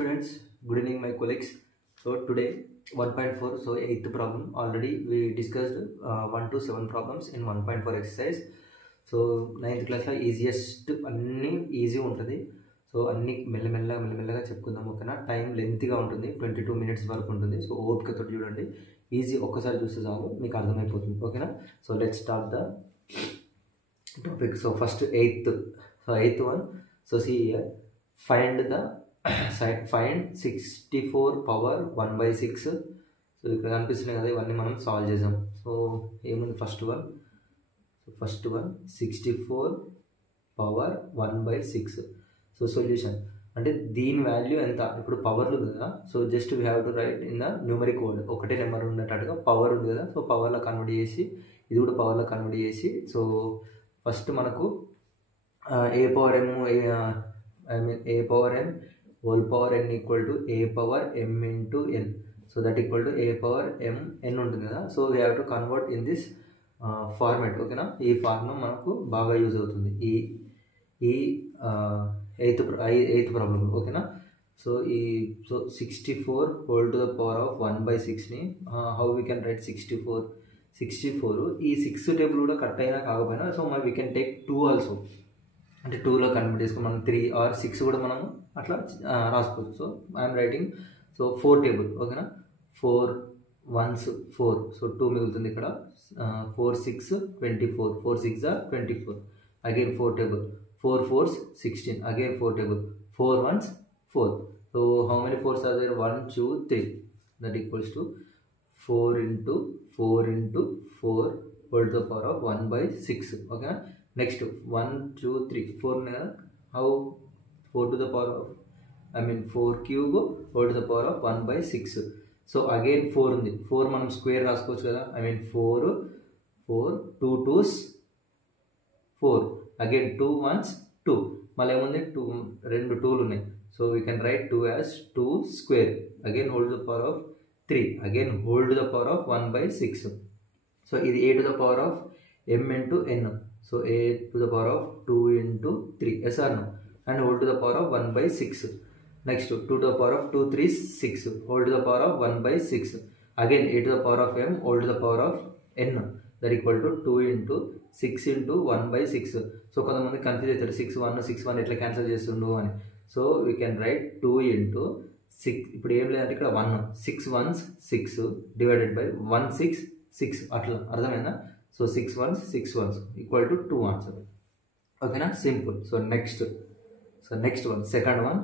students, good evening my colleagues. So today 1.4, so 8th problem. Already we discussed 1 to 7 problems in 1.4 exercise. So 9th class la easiest అన్ని easy ఉంటుంది. So అన్ని మెల్లమెల్లగా చెప్పుకుందాం. ఓకేనా? Time లెంత్గా ఉంటుంది, 22 minutes వరకు ఉంటుంది. సో ఓపికతో చూడండి, ఈజీ ఒక్కసారి చూస్తే చాలు మీకు అర్థమైపోతుంది. ఓకేనా? So let's start the topic. So first eighth one. So see here, find 64 power 1/6. So ఇక్కడ కనిపిస్తున్నాయి కదా, ఇవన్నీ మనం సాల్వ్ చేద్దాం. సో ఏముంది first one 64 power 1/6. So solution అంటే దీని వాల్యూ ఎంత, ఇప్పుడు పవర్లు ఉంది కదా, so just we have to right in the numeric word. ఒకటే నెంబర్ ఉండేటట్టుగా పవర్ ఉంది కదా, సో పవర్లో కన్వర్ట్ చేసి ఇది కూడా పవర్లో కన్వర్ట్ చేసి, సో ఫస్ట్ మనకు a power m whole power n equal to a power m into n. So that equal to a power m n ఉంటుంది కదా. So we have to convert in this format. ఓకేనా? ఈ formula మనకు బాగా use అవుతుంది ఈ eighth problem. ఓకేనా? So 64 whole to the power of 1/6ని హౌ వీ కెన్ రైట్ 64 ఈ 6 టేబుల్ కూడా కట్ అయినా కాకపోయినా, సో మరి వీ కెన్ టేక్ 2 ఆల్సో. అంటే 2లో కన్వర్ట్ చేసుకుని మనం 3 or 6 కూడా మనం అట్లా రాసుకోవచ్చు. So I'm writing 4 table. ఓకేనా? 4 1s 4, సో 2 మిగులుతుంది ఇక్కడ. 4 6 24, 4 6 24. Again 4 table, 4 4s 16, again 4 table, 4 1s 4. So how many 4s are there? 1 2 3. That equals to 4 into 4 into 4 whole to the power of 1/6. ఓకేనా? Next 1 2 3 4 how 4 to the power of 4 cube whole to the power of 1/6. So again 4 ఉంది, 4 మనం square రాసుకోవచ్చు కదా. 4 2 2s 4, again 2 1s 2, మళ్ళీ ఏముంది 2 2లు ఉన్నాయి. So we can right 2 as 2 square, again whole to the power of 3, again whole to the power of 1/6. So ఇది a to the power of m into n. So a to the power of 2 into 3, yes or no, and whole to the power of 1/6. Next 2 to the power of 2 3 6, whole to the power of 1/6, again a to the power of m whole to the power of n, that equal to 2 into 6 into 1/6. So కొంతమంది confuse అవుతారు, 6 1 ఇట్లా cancel చేస్తుండు అని. So we can right 2 into 6. ఇప్పుడు ఏం లేదంటే ఇక్కడ 1 6 1s 6 divided by 1 6 6, అట్లా అర్థమైందా? So 6 1s 6 1s equal to 2 answer. ఓకేనా? Simple. So next one second one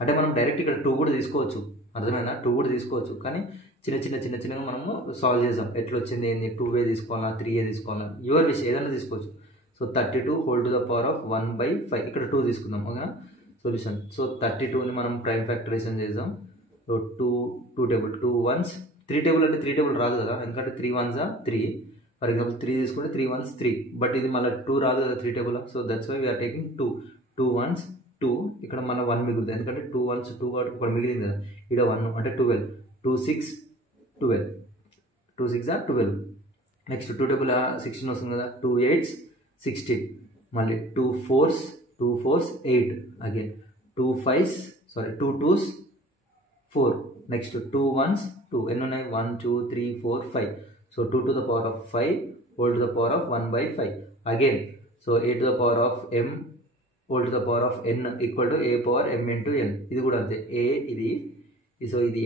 అంటే మనం డైరెక్ట్ ఇక్కడ 2 కూడా తీసుకోవచ్చు. అర్థమైందా? 2 కూడా తీసుకోవచ్చు, కానీ చిన్నగా మనము సాల్వ్ చేద్దాం. ఎట్లా వచ్చింది ఏంది, 2a తీసుకోవాలా 3a తీసుకోవాలా, యువర్ విష్, ఏదైనా తీసుకోవచ్చు. So 32 whole to the power of 1/5, ఇక్కడ 2 తీసుకుందాం. ఓకేనా? సొల్యూషన్. సో 32ని మనం ప్రైమ్ ఫ్యాక్టరైజేషన్ చేద్దాం. సో 2 టేబుల్ 2 1s 3 టేబుల్ అంటే 3 టేబుల్ రాదు కదా, ఎందుకంటే 3 1s 3. ఫర్ ఎగ్జాంపుల్ 3 తీసుకుంటే 3 1s 3, బట్ ఇది మళ్ళీ 2 రాదు కదా 3 table. So that's why we are taking 2 1s 2. ఇక్కడ మన 1 మిగులుతుంది, ఎందుకంటే 2 1s 2 కాబట్టి ఇక్కడ మిగిలింది కదా, ఇక్కడ 1 అంటే 12, 2 6 12, 2 6 12. నెక్స్ట్ 2 టేబుల్ 16 వస్తుంది కదా, 2 8s 16, మళ్ళీ 2 4s 8, again 2 2s 4. Next 2 1s 2, ఎన్ని ఉన్నాయి? 1 2 3 4 5. So 2 to the power of 5 whole to the power of 1/5, again so a to the power of m whole to the power of n equal to a power m into n. ఇది కూడా అంతే, a ఇది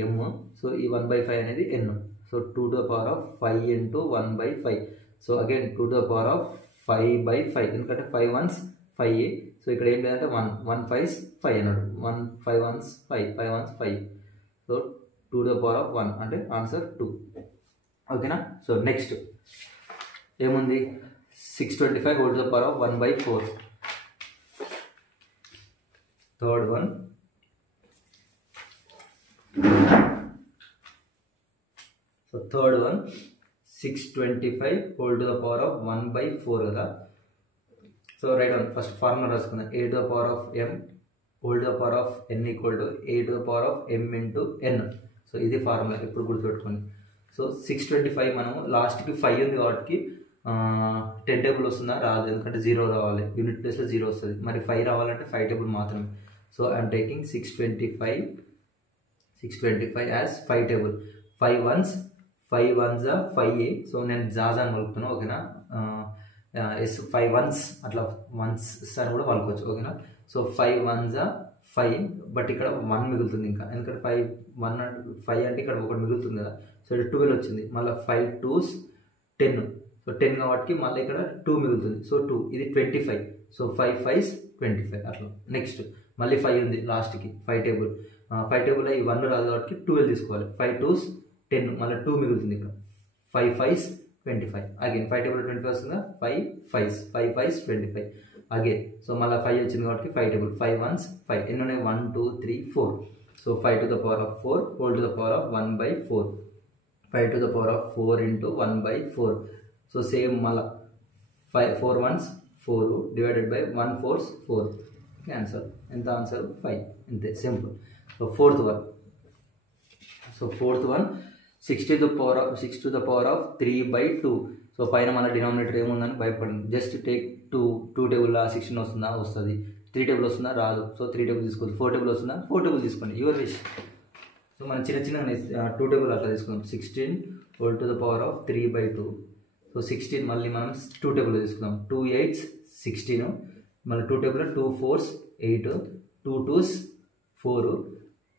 m, so ఈ 1/5 అనేది n. So 2 to the power of 5 into 1/5. So again 2 to the power of 5/5, ఎందుకంటే 5 1s 5a. So ఇక్కడ ఏం లేదంటే 1 5s 5 అన్నాడు, 1 5 1s 5 5 1s 5. So 2 to the power of 1 అంటే ఆన్సర్ 2. ఓకేనా? సో నెక్స్ట్ ఏముంది? 625 whole to the power of 1/4. Third one. So third one 625 whole to the power of 1/4 కదా. So write one first formula రాసుకుందాం. a to the power of m whole to the power of n equal to a to the power of m into n. So ఇది formula, ఇప్పుడు గుర్తుపెట్టుకోండి. So 625 మనము లాస్ట్కి 5 ఉంది కాబట్టి 10 table వస్తుందా? రాదు, ఎందుకంటే 0 రావాలి, యూనిట్ ప్లేస్లో 0 వస్తుంది. మరి 5 రావాలంటే 5 టేబుల్ మాత్రమే. So I'm taking 625 as 5 table. 5 ones 5 ones 5a. So నేను జాజా అని పలుకుతున్నాను, ఓకేనా. ఎస్ 5 ones అట్లా వన్స్ అని కూడా పలుకోవచ్చు, ఓకేనా. సో 5 ones 5, బట్ ఇక్కడ 1 మిగులుతుంది ఇంకా, ఎందుకంటే 5 అంటే ఇక్కడ 1 మిగులుతుంది కదా. సో ఇక్కడ 12 వచ్చింది, మళ్ళీ 5 2s 10. సో 10 కాబట్టి మళ్ళీ ఇక్కడ 2 మిగులుతుంది, సో 2, ఇది 25. సో 5 5s 25 అట్లా. నెక్స్ట్ మళ్ళీ 5 ఉంది లాస్ట్కి, 5 టేబుల్. 5 టేబుల్ ఈ 1 రాదు కాబట్టి 12 తీసుకోవాలి. 5 2s 10, మళ్ళీ 2 మిగులుతుంది ఇక్కడ. 5 5s 25. అగైన్ 5 టేబుల్ 25 వస్తుందా, 5 5s 25 అగైన్. సో మళ్ళీ 5 వచ్చింది కాబట్టి 5 టేబుల్. 5 ones 5, ఎన్ని ఉన్నాయి, 1 2 3 4. So 5 to the power of 4 whole to the power of 1/4. 5 to the power of 4 into 1/4. So same మళ్ళీ 4 ones 4 divided by 1 4s 4. Answer ఎంత, ఆన్సర్ 5. అంతే simple. So fourth one 6 to the power of 3/2. So పైన మన denominator ఏముందని భయపడింది, just take 2 table 16 వస్తుందా, వస్తుంది. 3 table వస్తుందా, రాదు. సో 3 టేబుల్ తీసుకోండి. 4 టేబుల్ వస్తుందా, 4 టేబుల్ తీసుకోండి, యువర్ విష్. సో మనం చిన్న 2 టేబుల్ అట్లా తీసుకుందాం. 16 whole to the power of 3/2. So 16 మళ్ళీ మనం 2 టేబుల్ తీసుకుందాం. 2 8s 16, మళ్ళీ 2 table 2 4s 8, 2 2s 4,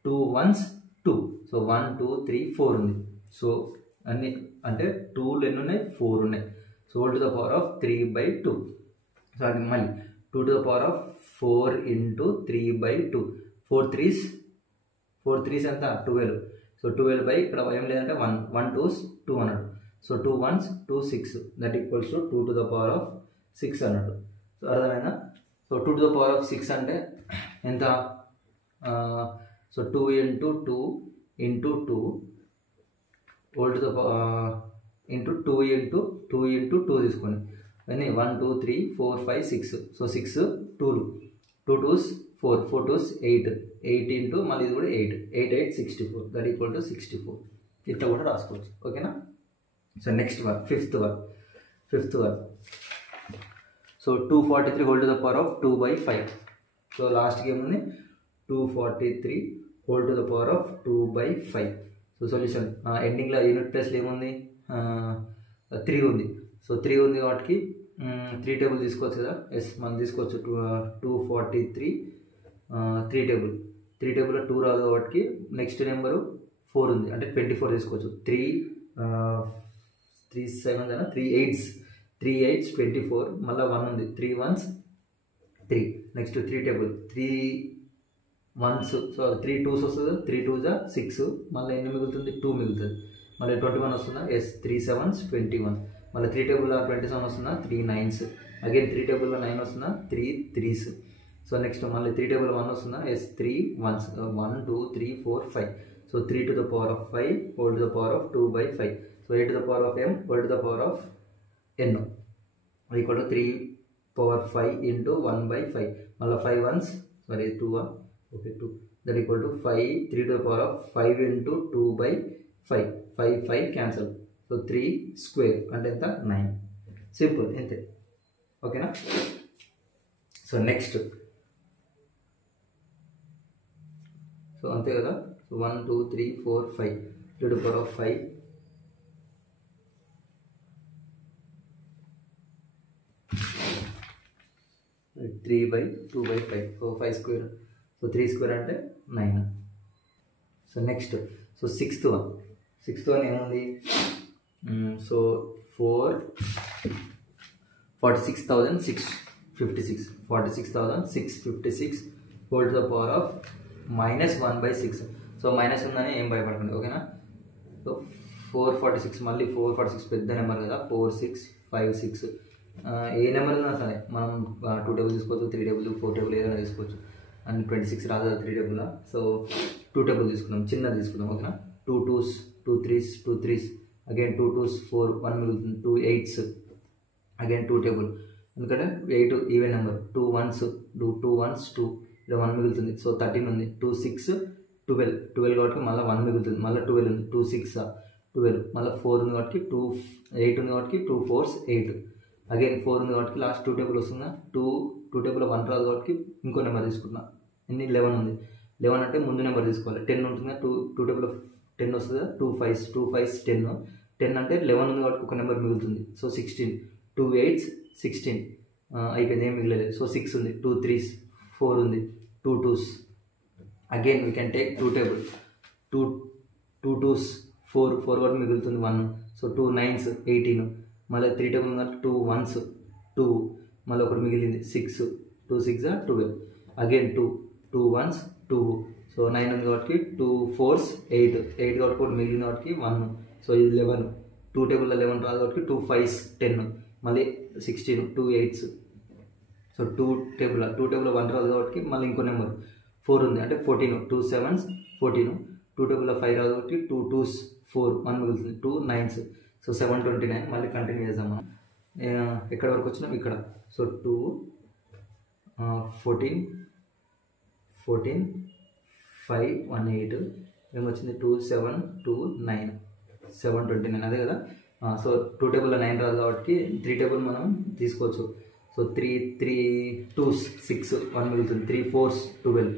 2 1s 2. So 1 2 3 4 ఉంది. సో అన్ని అంటే 2లు ఎన్ని ఉన్నాయి, 4 ఉన్నాయి. So whole to the power of 3/2. So అది మళ్ళీ 2 to the power of 4 into 3/2. 4 3s ఎంత, 12. సో 12 బై ఇక్కడ ఏం లేదంటే 1 2s 2 అన్నట్టు. So 2 1s 2 6, that equals to 2 to the power of 6 అన్నట్టు. సో అర్థమైనా. So 2 to the power of 6 అంటే ఎంత, so 2 into 2 into 2 whole to the into 2 into 2 తీసుకోండి. అన్నీ 1 2 3 4 5 6. సో 6 2లు, 2 2s 4, 4 2s 8, 8 into మళ్ళీ ఇది కూడా 8, 8 8 64, దట్ ఈక్వల్ టు 64. ఇట్లా కూడా రాసుకోవచ్చు, ఓకేనా. So next one, fifth one. So 243 whole to the power of 2/5. So లాస్ట్కి ఏముంది, 243 whole to the power of 2/5. So solution ఎండింగ్లో యూనిట్ ప్లేస్లో ఏముంది, 3 ఉంది. సో 3 ఉంది కాబట్టి 3 టేబుల్ తీసుకోవచ్చు కదా. ఎస్ మనం తీసుకోవచ్చు. 243 3 టేబుల్. 3 టేబుల్లో 2 రాదు కాబట్టి నెక్స్ట్ నెంబరు 4 ఉంది, అంటే 24 తీసుకోవచ్చు. 3 7 3 8s 24, మళ్ళీ 1 ఉంది. 3 1s 3. Next 3 table 3 1s, so 3 2s వస్తుంది. 3 2s 6, మళ్ళీ ఎన్ని మిగులుతుంది, 2 మిగులుతుంది. మళ్ళీ 21 వస్తుందా, ఎస్ 3 7s 21. మళ్ళీ 3 టేబుల్లో 27 వస్తుందా, 3 9s. అగైన్ 3 టేబుల్లో 9 వస్తుందా, 3 3s. సో నెక్స్ట్ మళ్ళీ 3 టేబుల్ 1 వస్తుందా, yes 3 1s. 1 2 3 4 5. So 3 to the power of 5 whole to the power of 2/5. So 8 to the power of m whole to the power of n equal to 3 power 5 into 1/5. మళ్ళీ 5 ones, sorry 2 okay 2, that equal to 5 3 to the power of 5 into 2/5. 5 5 cancel. So 3 square అంటే ఎంత, 9. Simple అంతే, ఓకేనా. So next, so అంతే కదా. So 1 2 3 4 5 3 to the power of 5 3/2/5. So 5 square. So 3 square అంటే 9. So next, so sixth one ఏముంది, so 46,656 whole to the power of -1/6. So minus ఉందని ఏం భయపడకండి, ఓకేనా. సో 446, మళ్ళీ 446 పెద్ద నెంబర్ కదా. 4 6 5 6 ఏ నెంబర్ ఉన్నా సరే మనం 2 టేబుల్ తీసుకోవచ్చు, 3 టేబుల్ 4 టేబుల్ ఏదైనా తీసుకోవచ్చు. అండ్ 26 రాదు 3 టేబుల్లో. సో 2 టేబుల్ తీసుకుందాం, చిన్నది తీసుకుందాం, ఓకేనా. 2 2s 2 3s 2 3s, again 2 2s 4, 1 మిగులుతుంది. 2 8s, అగైన్ 2 టేబుల్, ఎందుకంటే 8 ఈవెన్ నెంబర్. 2 1s 2 1s 2, ఇలా 1 మిగులుతుంది. సో 13 ఉంది. 2 6 12 కాబట్టి మళ్ళీ 1 మిగులుతుంది. మళ్ళీ 12 ఉంది. 2 6 12, మళ్ళీ 4 ఉంది కాబట్టి 2 8 ఉంది కాబట్టి 2 4s 8, అగైన్ 4 ఉంది కాబట్టి లాస్ట్ 2 టేబుల్ వస్తుందా. 2 టేబుల్ 1 రాదు కాబట్టి ఇంకో నెంబర్ తీసుకుంటున్నా. ఎన్ని 11 ఉంది. 11 అంటే ముందు నెంబర్ తీసుకోవాలి. 10 ఉంటుంది కదా, 2 టేబుల్ ఆఫ్ 10 వస్తుంది కదా, 2 5s 10 అంటే 11 ఉంది కాబట్టి ఒక నెంబర్ మిగులుతుంది. సో 16, 2 8s 16 అయిపోయింది, ఏం మిగిలేదు. సో 6 ఉంది, 2 3s 4 ఉంది, 2 2s. Again we can take 2 table, 2 2s 4 కూడా మిగులుతుంది 1. So 2 9s 18. మళ్ళీ 3 టేబుల్ ఉంది, 2 1s 2, మళ్ళీ ఒకటి మిగిలింది 6, 2 6 12. Again 2 1s 2. సో 9 ఉంది కాబట్టి 2 4s 8 కాబట్టి ఒకటి మిగిలింది కాబట్టి 1. సో ఇది 11. 2 టేబుల్లో 11 రాదు కాబట్టి 2 5s 10, మళ్ళీ 16, 2 8s. సో 2 టేబుల్లో 1 రాదు కాబట్టి మళ్ళీ ఇంకో నెంబర్ 4 ఉంది అంటే 14, 2 7s 14. 2 టేబుల్లో 5 రాదు కాబట్టి 2 2s 4, 1 మిగులుతుంది, 2 9s. సో 729. మళ్ళీ కంటిన్యూ చేద్దాం మనం. ఎక్కడ వరకు వచ్చినాం ఇక్కడ. సో 2 14 5 1 8 ఏమొచ్చింది, 2 7 2 9 729 అదే కదా. సో 2 టేబుల్లో 9 రాదు కాబట్టి 3 టేబుల్ మనం తీసుకోవచ్చు. సో 3 2s 6, 1 మిగులుతుంది, 3 4s 12,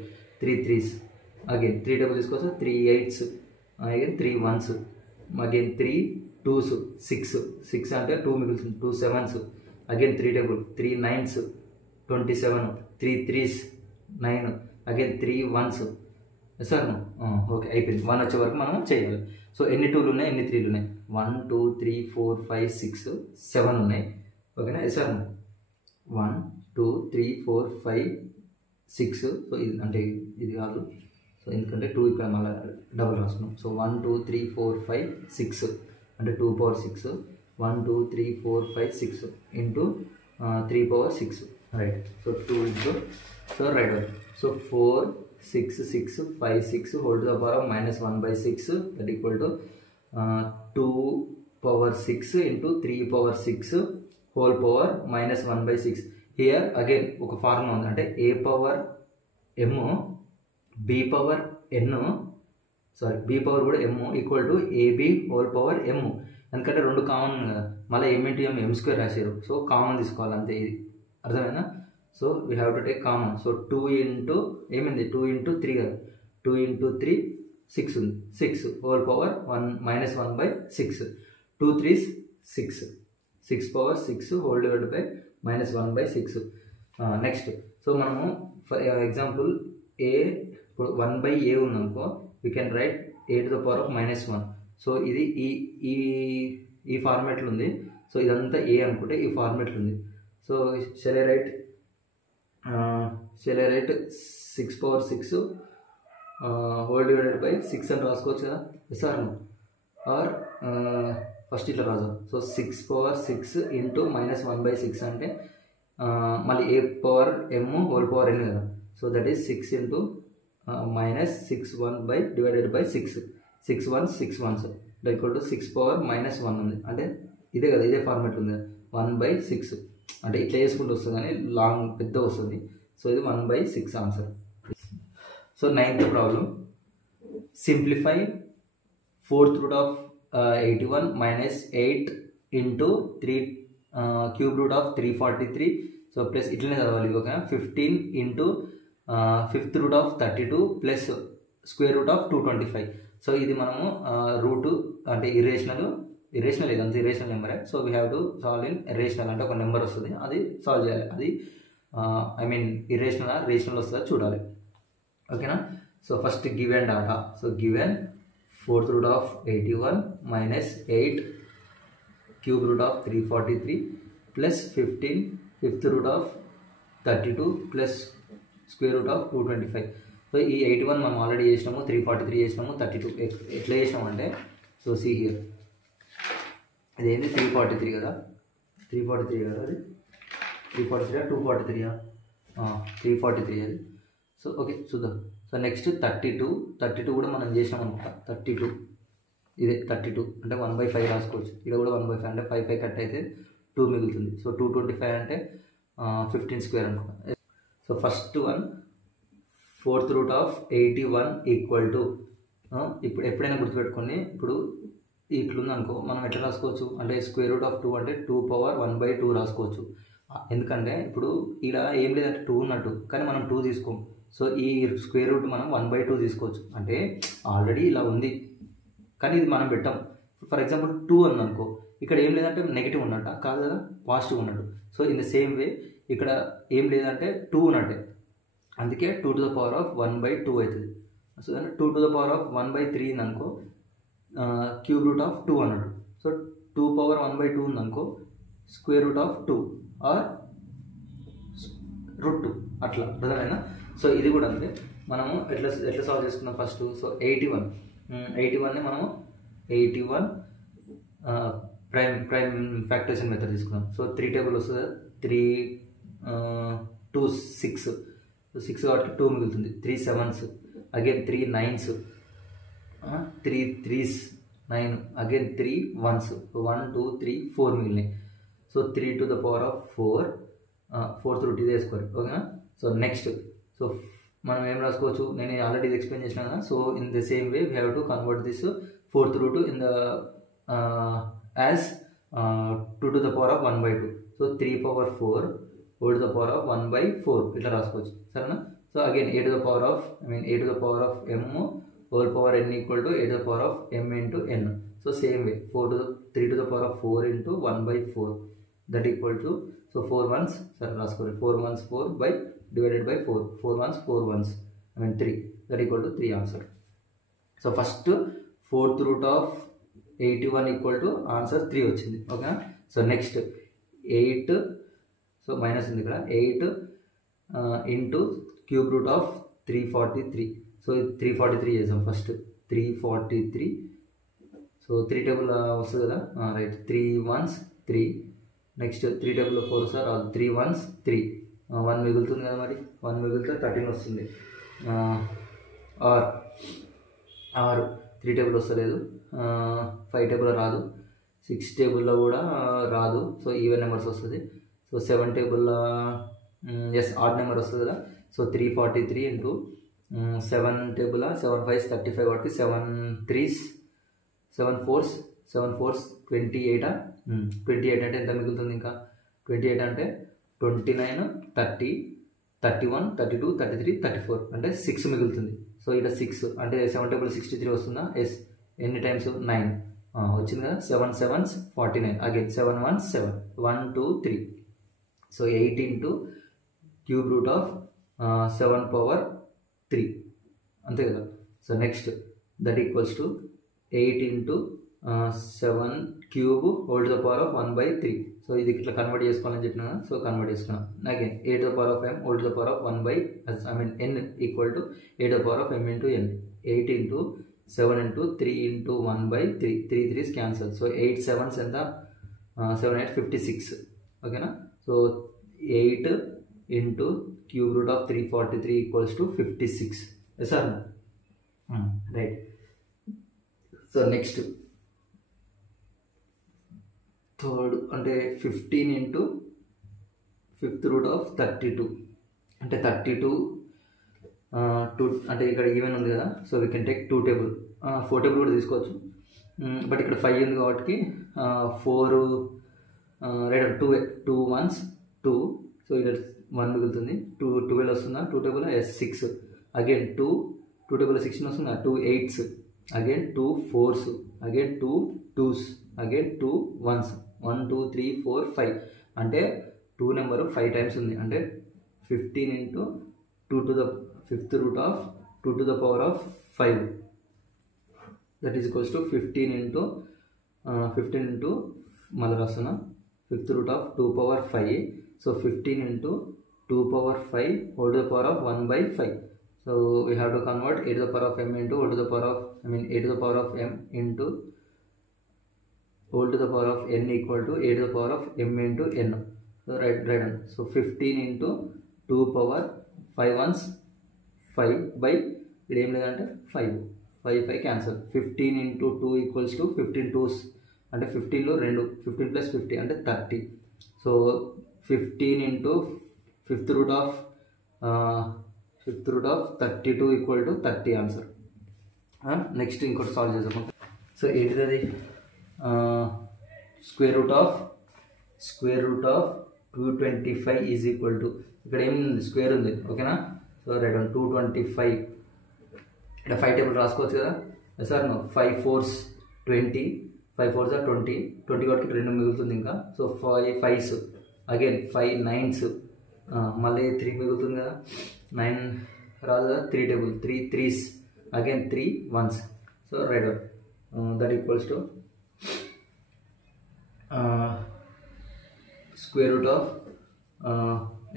3 3s. అగైన్ 3 టేబుల్ తీసుకోవచ్చు, 3 8s, again 3 1s, again 3 2s 6 అంటే 2 మిగులుతుంది, 2 7s. Again 3 table, 3 9s 27, 3 3s 9, again 3 1s. Sir okay అయిపోయింది. 1 వచ్చే వరకు మనం చేయాలి. సో ఎన్ని 2లు ఉన్నాయి, ఎన్ని 3లు ఉన్నాయి, 1 2 3 4 5 6 7 ఉన్నాయి. ఓకేనా సార్. 1 2 3 4 5 6. సో ఇది అంటే ఇది కాదు, సో ఎందుకంటే 2 ఇక్కడ మళ్ళీ డబుల్ రాస్తున్నాం. సో 1 2 3 4 5 6 అంటే 2 power 6. 1 2 3 4 5 6 into 3 power 6, right. So 2 into, so right. So 4 6 6 5 6 whole to the power of -1/6 that equal to 2 power 6 into 3 power 6 whole power -1/6. Here again ఒక ఫార్ములా ఉంది, అంటే a power m b power n, sorry b power కూడా m equal to ab whole power m. ఎందుకంటే 2 common ఉంది కదా, మళ్ళీ m into m² రాశారు. So common తీసుకోవాలి అంతే, ఇది అర్థమైనా. So we have to take common. So 2 into ఏమైంది, 2 ఇంటూ 3 కదా, 2 ఇంటూ 3 6 ఉంది, 6 whole power -1/6. 2 3s 6, 6 power 6 whole divided by -1/6. Next, so మనము ఫర్ ఎగ్జాంపుల్ a ఇప్పుడు 1/a ఉందనుకో, we can right a to the power of -1. So ఇది ఈ ఫార్మేట్లో ఉంది. So ఇదంతా a అనుకుంటే ఈ ఫార్మేట్లో ఉంది. So shall I right 6 power 6 whole divided by 6 అని రాసుకోవచ్చు కదా సార్. ఆర్ ఫస్ట్ ఇట్లా రాద్దాం. సో 6 power 6 ఇంటూ -1/6 అంటే మళ్ళీ a power m whole power n కదా. So that is 6 into -61 divided by 6, 6 1s 6 1s equal to 6 power -1 ఉంది. అంటే ఇదే కదా, ఇదే ఫార్మేట్ ఉంది కదా, 1/6. అంటే ఇట్లా చేసుకుంటూ వస్తుంది కానీ లాంగ్ పెద్ద వస్తుంది. సో ఇది 1/6 answer. So 9th problem, simplify 4th root of 81 -8 into 3 cube root of 343. So plus ఇట్లనే చదవాలి. Okay, 15 into 5th root of 32 plus square root of 225. So ఇది మనము రూట్ అంటే ఇరేషనల్ ఇదంతా ఇరేషనల్ నెంబరే. So we have to solve in rational, అంటే ఒక number వస్తుంది అది సాల్వ్ చేయాలి. అది ఐ మీన్ ఇరేషనల్ రేషనల్ వస్తుందా చూడాలి. ఓకేనా. So first given data. So given 4th root of 81 -8 cube root of 343 plus 15 5th root of 32 plus square root of 225. So ఈ 81 మనం ఆల్రెడీ చేసినాము, 343 చేసినాము, 32 ఎట్లా చేసినాము అంటే, సో సి హియర్ అదేంటి 343 కదా, 343 కదా, అది 343 243 343 అది. సో ఓకే చూద్దాం. సో నెక్స్ట్ 32 కూడా మనం చేసినాం అనుకుంటా. 32 ఇదే 32 అంటే 1/5 రాసుకోవచ్చు. ఇక్కడ కూడా 1/5 అంటే 5 కట్ అయితే 2 మిగులుతుంది. సో 225 అంటే 15 స్క్వేర్ అనుకుంటా. So first one 4th root of 81 equal to, ఇప్పుడు ఎప్పుడైనా గుర్తుపెట్టుకొని, ఇప్పుడు ఇట్లుంది అనుకో, మనం ఎట్లా రాసుకోవచ్చు అంటే స్క్వేర్ రూట్ ఆఫ్ 2 అంటే 2 power 1/2 రాసుకోవచ్చు. ఎందుకంటే ఇప్పుడు ఇక్కడ ఏం లేదంటే 2 ఉన్నట్టు, కానీ మనం 2 తీసుకోం. సో ఈ స్క్వేర్ రూట్ మనం 1/2 తీసుకోవచ్చు. అంటే ఆల్రెడీ ఇలా ఉంది కానీ ఇది మనం పెట్టాం. ఫర్ ఎగ్జాంపుల్ 2 అని అనుకో, ఇక్కడ ఏం లేదంటే నెగిటివ్ ఉన్నట్ట కాదు కదా, పాజిటివ్ ఉన్నట్టు. సో ఇన్ ద సేమ్ వే ఇక్కడ ఏం లేదంటే 2 ఉన్నట్టే, అందుకే 2 to the power of 1/2 అవుతుంది. So 2 to the power of 1/3 ఉందనుకో, క్యూబ్ రూట్ ఆఫ్ 2 అన్నట్టు. సో 2 power 1/2 ఉందనుకో, స్క్వేర్ రూట్ ఆఫ్ 2 ఆర్ √2 అట్లా అర్థమైనా. సో ఇది కూడా అంతే. మనము ఎట్లా సాల్వ్ చేసుకుందాం ఫస్ట్. సో 81ని మనము 81 ప్రైమ్ ఫ్యాక్టరేషన్ మెథడ్ తీసుకుందాం. సో 3 టేబుల్ వస్తుంది, 3 2 6, సో 6 కాబట్టి 2 మిగులుతుంది, 3 7s, again 3 9s, 3 3s 9, again 3 1s, 1 2 3 4 మిగిలినాయి. So 3 to the power of 4, 4th root ఇదే స్క్వేర్. ఓకేనా. సో నెక్స్ట్, సో మనం ఏం రాసుకోవచ్చు, నేను ఆల్రెడీ ఇది ఎక్స్ప్లెయిన్ చేసిన కదా. So in the same way we have to convert this 4th root in the as 2 to the power of 1/2. So 3 power 4 whole to the power of 1/4 ఇట్లా రాసుకోవచ్చు, సరేనా. So again a to the power of a to the power of m whole power n equal to a to the power of m into n. So same way 3 to the power of 4 into 1/4 that equal to, so 4 ones, sir రాసుకోవాలి, 4 ones 4 by divided by 4, 4 ones 3, that equal to 3 answer. So first 4th root of 81 equal to answer 3 వచ్చింది. ఓకేనా. So next 8, so minus ఉంది ఇక్కడ, 8 into cube root of 343. So 343 చేద్దాం first, 343. So 3 table వస్తుంది కదా, right, 3 ones 3, next 3 టేబుల్లో 4 sir 3 ones 3, 1 మిగులుతుంది కదా, మరి 1 మిగిలితే 13 వస్తుంది. ఆర్ 3 టేబుల్ వస్తలేదు, 5 టేబుల్లో రాదు, 6 టేబుల్లో కూడా రాదు. సో ఈవెన్ నెంబర్స్ వస్తుంది. సో 7 టేబుల్లో ఎస్ ఆడ్ నెంబర్ వస్తుంది కదా. సో 343 ఇంటూ 7 టేబుల్, 7 5s 35 కాబట్టి 7 3s 7 4s 28. 28 అంటే ఎంత మిగులుతుంది, ఇంకా 28 అంటే 29 30 31 32 33 34 అంటే 6 మిగులుతుంది. సో ఇక్కడ 6 అంటే 7 టేబుల్ 63 వస్తుందా, ఎస్. ఎన్ని టైమ్స్ 9 వచ్చింది కదా, 7 7s 49, again 7 1s 7, 1 2 3. So 8 into cube root of 7 power 3 అంతే కదా. So next that equals to 8 into 7 cube whole to the power of 1/3. So ఇది ఇట్లా కన్వర్ట్ చేసుకోవాలని చెప్పినా, సో కన్వర్ట్ చేసుకున్నాం. Again a to the power of m whole to the power of n equal to a to the power of m into n. 8 into 7 into 3 into 1/3, 3 3s cancel. So 8 7s ఎంత, 7 8 56. ఓకేనా. So 8 into cube root of 343 equals to 56. Yes sir, right. So next third అంటే 15 into 5th root of 32 అంటే 32 2 అంటే ఇక్కడ even ఉంది కదా. So we can take 2 table, 4 table కూడా తీసుకోవచ్చు. బట్ ఇక్కడ 5 ఉంది కాబట్టి 4 రైట్, 2 ones 2. సో ఇక్కడ 1 మిగులుతుంది, 2 12 వస్తుందా, 2 టేబుల్ ఎస్ 6, అగైన్ 2 టేబుల్ 16 వస్తుందా, 2 8s, again 2 4s, again 2 2s, again 2 1s, 1 2 3 4 5 అంటే 2 నెంబరు 5 టైమ్స్ ఉంది. అంటే 15 into 2 to the 5th root of 2 to the power of 5, that is equals to 15 into మళ్ళీ రాస్తున్నా, 5th root of 2 power 5. So 15 into 2 power 5 whole to the power of 1/5. So we have to convert a to the power of m into whole to the power of a to the power of m into whole to the power of n equal to a to the power of m into n. So right on. So 15 into 2 power 5 ones 5 by ఇక్కడ ఏం లేదంటే 5 cancel. 15 into 2 equals to 15 2s అంటే 15లో 2, 15 + 50 అంటే 30. So 15 into 5th root of 32 equal to 30 answer. Next ఇంకోటి solve చేద్దాం. So ఏంటిది అది, square root of 225 is equal to, ఇక్కడ ఏముంది స్క్వేర్ ఉంది. ఓకేనా. సో సో రైట్ డౌన్ 225 ఇక్కడ 5 టేబుల్ రాసుకోవచ్చు కదా సార్. 5 4s 20, 5 4s 20, 20 వాటికి 2 మిగులుతుంది ఇంకా. సో 5 5s అగైన్ 5 9s మళ్ళీ 3 మిగులుతుంది కదా, 9 రాదు కదా, 3 table 3 3s again 3 1s. So right that equals to square root of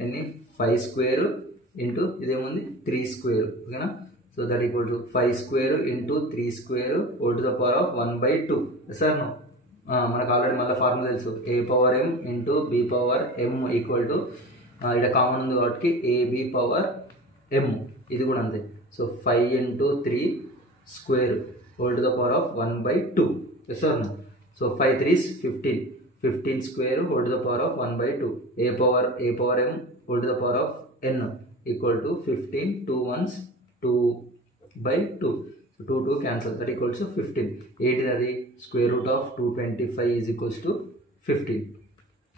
ఎన్ని 5 స్క్వేర్ ఇంటూ ఇదేముంది 3 స్క్వేర్, ఓకేనా. So that equal to 5 square into 3 square whole to the power of 1/2 sir. మనకు already మళ్ళీ formula తెలుసు, a power m into b power m equal to ఇక్కడ common ఉంది కాబట్టి ab power m, ఇది కూడా అంతే. So 5 into 3 square whole to the power of 1/2 sir. So 5 3s 15, 15 square whole to the power of 1/2, a power m whole to the power of n equal to 15, 2 1s 2/2, 2 2 cancel, that equals to 15. 8 అది square root of 225 is equals to 15.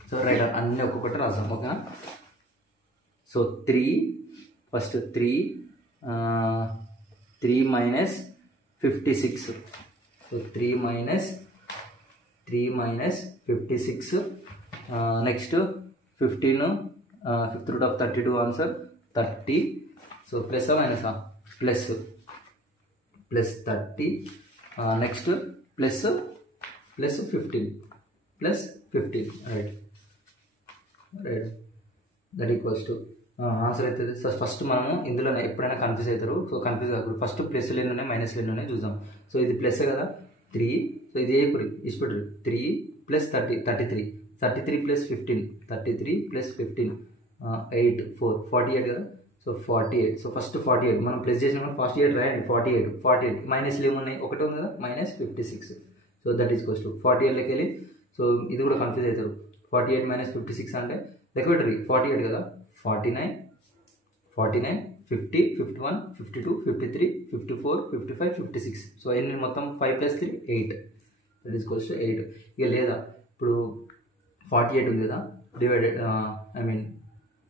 So right అన్నీ ఒక్కొక్కటి రాసాం, ఓకేనా. So 3 first 3 minus 56, so 3 minus 56, next 15 5th root of 32 answer 30. So plus minus plus 30, next plus 15 right that equals to answer అవుతుంది. So first మనము ఇందులో ఎప్పుడైనా confuse అవుతారు, so confuse కాకూడదు. ఫస్ట్ ప్లస్లు ఎన్ని ఉన్నాయి మైనస్లు ఎన్ని ఉన్నాయి చూద్దాం. సో ఇది ప్లస్ కదా 3, సో ఇది ఏ కురి ఇష్టపెట్టారు 3 + 30 33, 33 + 15 33 + 15 8 4 48 కదా. సో 48, సో ఫస్ట్ 48 మనం ప్లస్ చేసిన ఫస్ట్ 8 రాయండి. 48 మైనస్లు ఏమున్నాయి, ఒకటి ఉంది కదా -56. సో దట్ ఈస్ కోస్ టు 48లోకి వెళ్ళి, సో ఇది కూడా కన్ఫ్యూజ్ అవుతారు. 48 - 56 అంటే లెక్క పెట్టరు. 48 కదా 49 50 51 52 53 54 55 56. సో ఎన్ని మొత్తం 5 + 3 8, దట్ ఈస్ కోస్ టు 8. ఇక లేదా ఇప్పుడు 48 ఉంది కదా డివైడెడ్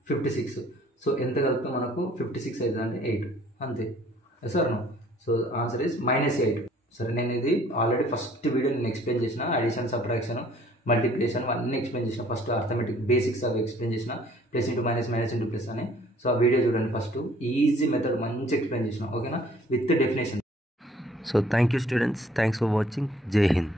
56, సో ఎంత కలిపితే మనకు 56 అవుతుంది అంటే 8 అంతే సార్. So answer is -8. సరే నేను ఇది ఆల్రెడీ ఫస్ట్ వీడియో నేను ఎక్స్ప్లెయిన్ చేసిన, అడిషన్ సబ్ట్రాక్షన్ మల్టిప్లికేషన్ అన్నీ ఎక్స్ప్లెయిన్ చేసిన. ఫస్ట్ అర్థమెటిక్ బేసిక్స్ అవి ఎక్స్ప్లెయిన్ చేసిన, plus into minus minus into plus అని. సో ఆ వీడియో చూడండి ఫస్ట్, ఈజీ మెథడ్ మంచి ఎక్స్ప్లెయిన్ చేసిన, ఓకేనా, with definition. So thank you students, thanks for watching. జై హింద్.